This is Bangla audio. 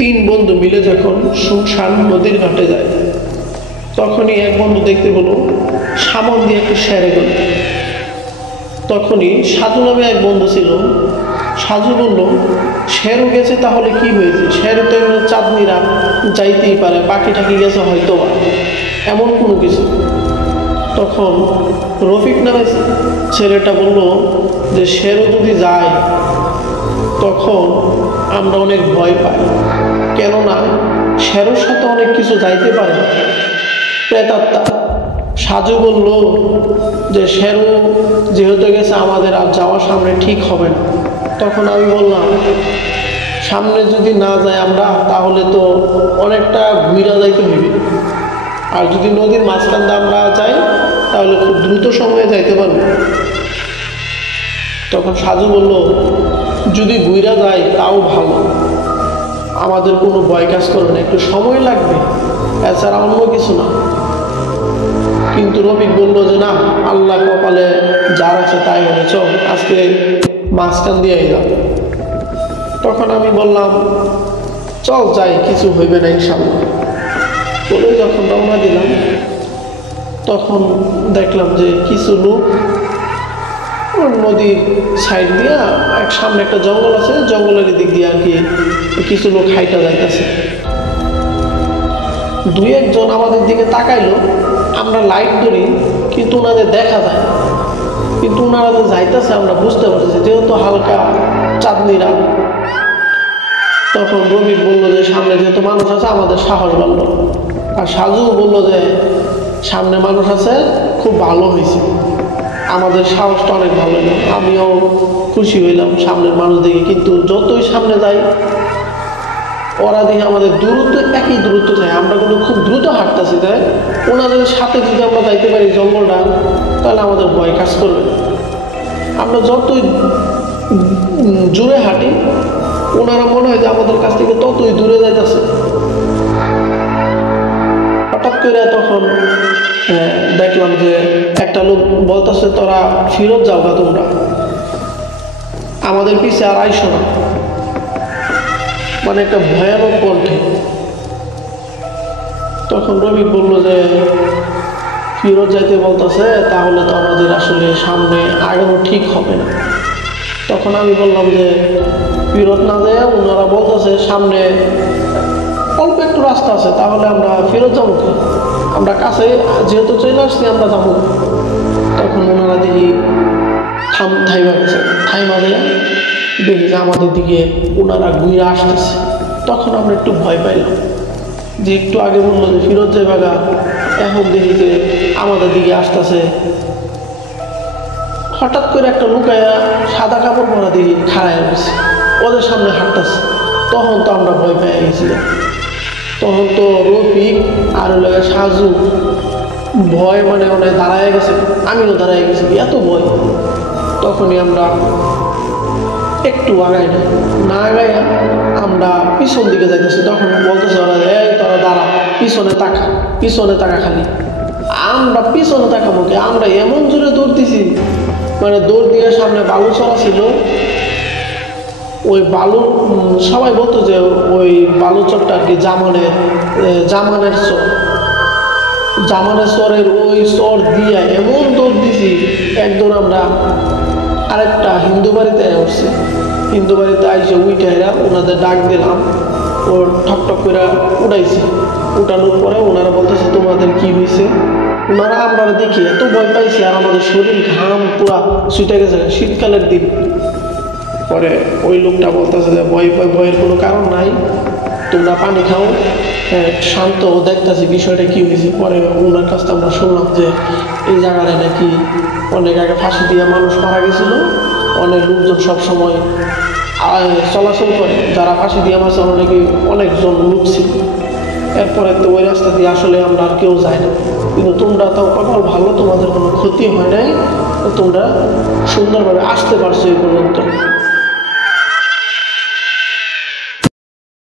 তিন বন্ধু মিলে যখন শুনশান নদীর ঘাটে যায়, তখনই এক বন্ধু দেখতে পেল সামন দিয়ে একটু সেরে গেল। তখনই সাজু নামে এক বন্ধু ছিল। সাজু বলল, শেরও গেছে তাহলে কি হয়েছে, শেরও তো এমনি চাঁদনিরা যাইতেই পারে, পাখি টাকি গেছে হয়তো এমন কোনো কিছু। তখন রফিক নামে ছেলেটা বলল যে শেরও যদি যায় তখন আমরা অনেক ভয় পাই, কেননা শেরোর সাথে অনেক কিছু যাইতে পারে, প্রেতাত্মা। সাজু বলল যে শেরো যেহেতু গেছে আমাদের আর যাওয়া সামনে ঠিক হবে না। তখন আমি বললাম, সামনে যদি না যাই আমরা তাহলে তো অনেকটা ঘুরা যাইতে হইবে, আর যদি নদীর মাঝখান দিয়ে আমরা যাই তাহলে খুব দ্রুত সময়ে যাইতে পারবো। তখন সাজু বলল, যদি ঘুরা যায় তাও ভালো, আমাদের কোনো ভয় কাজ করে না, একটু সময় লাগবে, এছাড়া অন্য কিছু না। কিন্তু রফিক বলল যে না, আল্লাহ কপালে যার আছে তাই হবে, চল আজকে মাঝখান দিয়ে যাও। তখন আমি বললাম, চল যাই, কিছু হইবে না ইনশাল্লাহ। বলে যখন রওনা দিলাম তখন দেখলাম যে কিছু লোক নদীর সাইড দিয়ে এক সামনে একটা জঙ্গল আছে, জঙ্গলের দিক দিয়ে আর কি কিছু লোক হাইটা যাইতেছে। দুই একজন আমাদের দিকে তাকাইলো, আমরা লাইট ধরি কিন্তু ওনাদের দেখা যায় না, কিন্তু ওনারা যে যাইতেছে আমরা বুঝতে পারছি, যেহেতু হালকা চাঁদনিরা। তখন রবি বললো যে সামনে যেহেতু মানুষ আছে আমাদের সাহস বাড়লো, আর সাজু বললো যে সামনে মানুষ আছে, খুব ভালো হয়েছে, আমাদের সাহসটা অনেক ভালো হইল। আমিও খুশি হইলাম সামনের মানুষ দেখে, কিন্তু যতই সামনে যাই ওরা দেখে আমাদের দূরত্ব একই দূরত্ব যায়, আমরা কিন্তু খুব দ্রুত হাঁটতেছি, তাই ওনাদের সাথে যদি আমরা যাইতে পারি জঙ্গলটা, তাহলে আমাদের ভয় কাজ করবে না। আমরা যতই জোরে হাঁটি ওনারা মনে হয় যে আমাদের কাছ থেকে ততই দূরে যাইতেছে। হঠাৎ করে তখন দেখলাম যে একটা লোক বলতেছে, তোরা ফিরত যাও গা, তোমরা আমাদের পিছে আর আইসো না, মানে একটা ভয়ানক কণ্ঠে। তখন রবি বলল যে ফিরত যাইতে বলতেছে, তাহলে তো আমাদের আসলে সামনে আগানো ঠিক হবে না। তখন আমি বললাম যে ফিরত না যায়, ওনারা বলতেছে সামনে অল্প একটু রাস্তা আছে, তাহলে আমরা ফেরত যাবো কি, আমরা কাছে যেহেতু চলে আসছি আমরা যাবো। তখন ওনারা দেখি থাইমা গেছে, থাইমা দেয়া দেখি যে আমাদের দিকে ওনারা ঘুরে আসতেছে। তখন আমরা একটু ভয় পাইলাম যে একটু আগে বললো যে ফিরত যাই বাগা, এখন দেখি যে আমাদের দিকে আসতেছে। হঠাৎ করে একটা লুকায়া সাদা কাপড় পরা দিকে খাড়ায় গেছে, ওদের সামনে হাঁটতেছে। তখন তো আমরা ভয় পেয়ে গেছিলাম। তখন তো রফিক আর সাজু ভয় মানে দাঁড়ায় গেছে, আমিও দাঁড়ায় গেছি, এত ভয়। তখনই আমরা একটু আগাই না আগাইয়া আমরা পিছন দিকে যাইতেছি। তখন বলতেছে ওরা, এই তোরা দাঁড়া, পিছনে তাকা, পিছনে তাকা খালি। আমরা পিছনে তাকাবো কি, আমরা এমন জোরে দৌড়তেছি, মানে দৌড় দিয়ে সামনে বালু চড়া ছিল, ওই বালু সবাই বলতো যে ওই বালু চরটা আর কি জামানের চর, জামানের চরের ওই চর দিয়ে এমন দৌড় দিছি, একদম আমরা আরেকটা হিন্দু বাড়িতে উঠছি। হিন্দু বাড়িতে আইসে উইটাইরা ওনাদের ডাক দিলাম, ওর ঠকঠক করে উঠাইছি। উঠানোর পরে ওনারা বলতেছে তোমাদের কি হয়েছে। ওনারা আমরা দেখি এত ভয় পাইছি, আর আমাদের শরীর ঘাম পুরা ছুটে গেছে, শীতকালের দিন। পরে ওই লোকটা বলতেছে যে ভয়ের কোনো কারণ নাই, তোমরা পানি খাও, শান্ত দেখতেছি বিষয়টা কি হয়েছে। পরে ওনার কাছ থেকে আমরা শুনলাম যে এই জায়গায় নাকি অনেক আগে ফাঁসি দিয়ে মানুষ মারা গেছিল, অনেক লোকজন সবসময় চলাচল করে, যারা ফাঁসি দিয়ে মারছে নাকি অনেকজন লোক ছিল। এরপরে তো ওই রাস্তা দিয়ে আসলে আমরা আর কেউ যাই না, কিন্তু তোমরা তো কপাল ভালো, তোমাদের কোনো ক্ষতি হয় নাই, তোমরা সুন্দরভাবে আসতে পারছো এই পর্যন্ত।